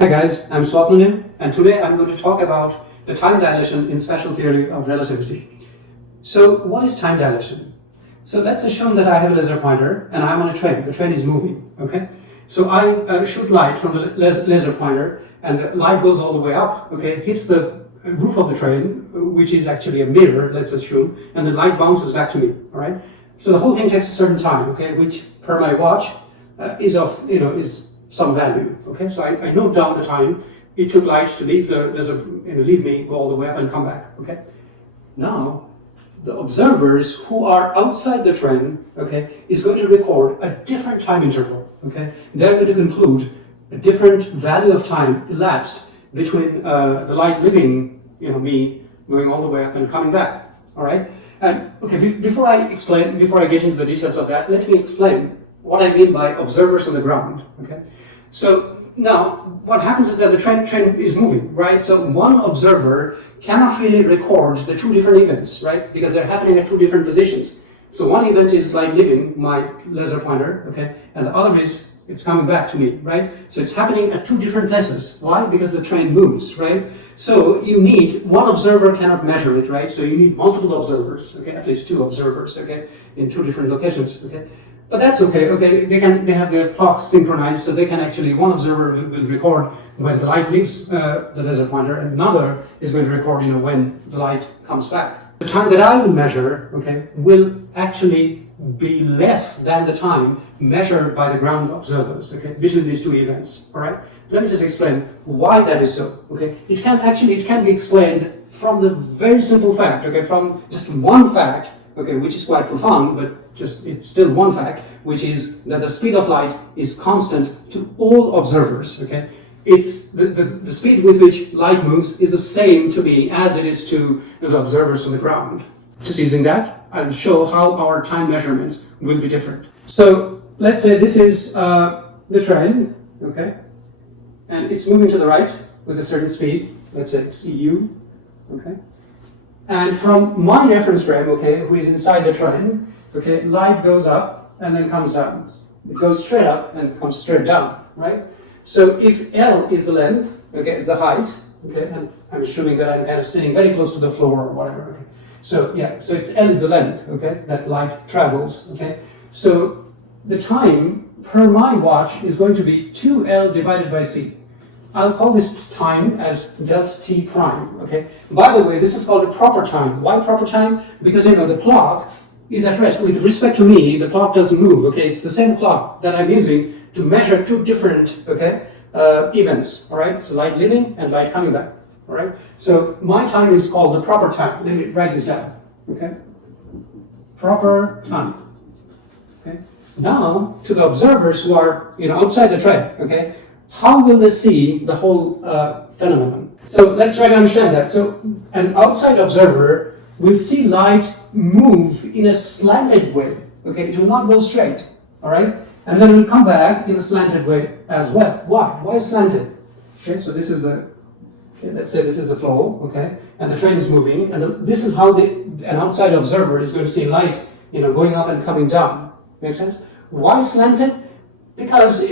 Hi guys, I'm Swapnanim, and today I'm going to talk about the time dilation in special theory of relativity. So what is time dilation? So let's assume that I have a laser pointer and I'm on a train. The train is moving, okay? So I shoot light from the laser pointer and the light goes all the way up, okay? Hits the roof of the train, which is actually a mirror, let's assume, and the light bounces back to me, all right? So the whole thing takes a certain time, okay, which per my watch is some value, okay? So I note down the time it took light to leave the laser, leave me, go all the way up and come back, okay? Now, the observers who are outside the train, okay, is going to record a different time interval, okay? They're going to conclude a different value of time elapsed between the light leaving, me going all the way up and coming back, all right? And okay, before I get into the details of that, let me explain what I mean by observers on the ground, okay? So now, what happens is that the train is moving, right? So one observer cannot really record the two different events, right? Because they're happening at two different positions. So one event is light leaving my laser pointer, okay? And the other is it's coming back to me, right? So it's happening at two different places. Why? Because the train moves, right? So you need, one observer cannot measure it, right? So you need multiple observers, okay? At least two observers, okay? In two different locations, okay? But that's okay, okay? They have their clocks synchronized, so they can actually, one observer will record when the light leaves the laser pointer, and another is going to record, when the light comes back. The time that I will measure, okay, will actually be less than the time measured by the ground observers, okay, between these two events, all right? Let me just explain why that is so, okay? It can be explained from the very simple fact, okay, from just one fact, okay, which is quite profound, but it's still one fact, which is that the speed of light is constant to all observers, okay? It's the speed with which light moves is the same to me as it is to the observers on the ground. Just using that, I'll show how our time measurements will be different. So let's say this is the train, okay? And it's moving to the right with a certain speed, let's say CU, okay? And from my reference frame, okay, who is inside the train, okay, light goes up and then comes down. It goes straight up and comes straight down, right? So if L is the length, okay, is the height, okay, and I'm assuming that I'm kind of sitting very close to the floor or whatever, okay. So yeah, so it's L is the length, okay, that light travels, okay. So the time per my watch is going to be 2L divided by C. I'll call this time as delta t prime, okay? By the way, this is called a proper time. Why proper time? Because, the clock is at rest. With respect to me, the clock doesn't move, okay? It's the same clock that I'm using to measure two different, okay, events, all right? So light leaving and light coming back, all right? So my time is called the proper time. Let me write this down, okay? Proper time, okay? Now, to the observers who are, outside the train, okay? How will they see the whole phenomenon? So let's try to understand that. So an outside observer will see light move in a slanted way. Okay, it will not go straight. All right, and then it will come back in a slanted way as well. Why? Why slanted? Okay, so this is let's say this is the flow. Okay, and the train is moving, and this is how an outside observer is going to see light, going up and coming down. Make sense? Why slanted? Because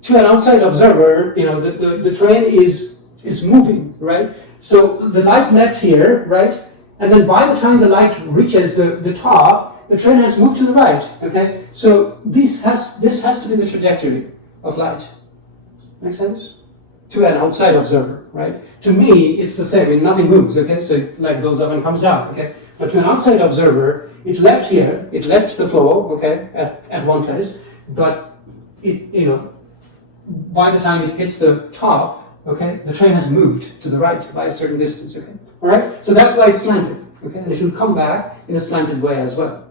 to an outside observer, the train is moving, right? So the light left here, right? And then by the time the light reaches the top, the train has moved to the right, okay? So this has to be the trajectory of light. Make sense? To an outside observer, right? To me, it's the same. Nothing moves, okay? So light goes up and comes down, okay? But to an outside observer, it left here, it left the flow, okay, at one place, but by the time it hits the top, okay, the train has moved to the right by a certain distance, okay? All right? So that's why it's slanted, okay? And it will come back in a slanted way as well.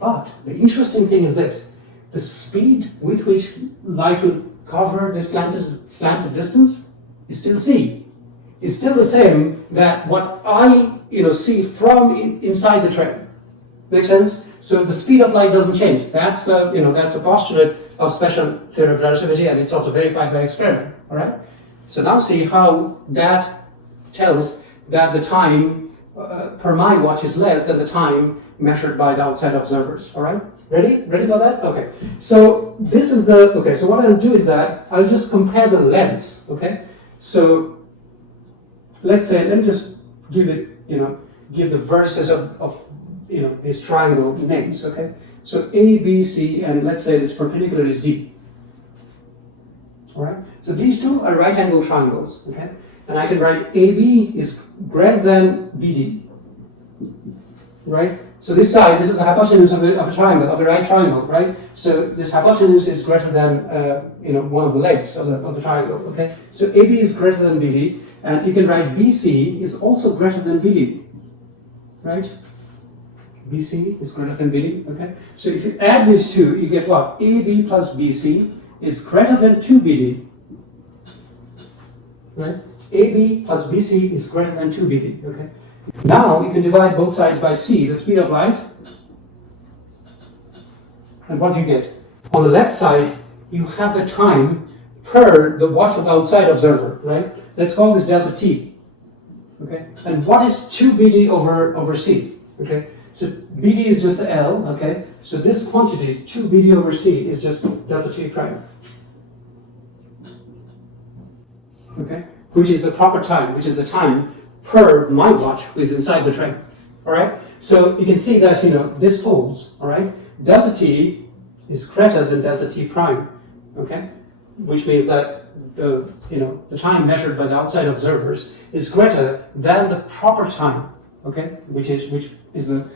But the interesting thing is this. The speed with which light will cover this slanted distance is still C. It's still the same that what I, see from inside the train. Make sense? So the speed of light doesn't change. That's the postulate of special theory of relativity, and it's also verified by experiment, all right? So now see how that tells that the time per my watch is less than the time measured by the outside observers. All right, ready for that? Okay, so this is the, okay, so what I'll do is that I'll just compare the lengths. Okay, so let's say, let me just give it, give the vertices of these triangle names. Okay, so A, B, C, and let's say this perpendicular is D. All right, so these two are right angle triangles. Okay, and I can write AB is greater than BD. Right? So this side, this is the hypotenuse of a triangle, of a right triangle, right? So this hypotenuse is greater than one of the legs of the triangle. Okay? So AB is greater than BD, and you can write BC is also greater than BD. Right? BC is greater than BD. Okay? So if you add these two, you get what? AB plus BC is greater than 2BD. Right? AB plus BC is greater than 2BD. Okay? Now you can divide both sides by c, the speed of light. And what do you get? On the left side, you have the time per the watch of the outside observer, right? Let's call this delta t. Okay? And what is 2BD over c? Okay? So BD is just the L, okay? So this quantity, 2BD over c, is just delta t prime. Okay? Which is the proper time, which is the time per my watch, which is inside the train. All right. So you can see that this holds. All right. Delta t is greater than delta t prime. Okay, which means that the time measured by the outside observers is greater than the proper time. Okay, which is the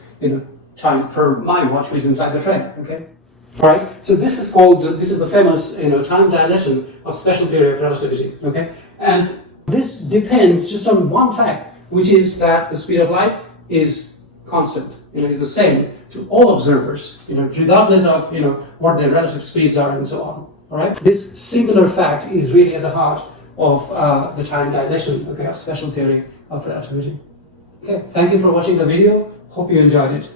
time per my watch, which is inside the train. Okay. All right. So this is called the famous time dilation of special theory of relativity. Okay, and this depends just on one fact, which is that the speed of light is constant. Is the same to all observers, regardless of what their relative speeds are and so on. All right. This singular fact is really at the heart of the time dilation, okay, of special theory of relativity. Okay. Thank you for watching the video. Hope you enjoyed it.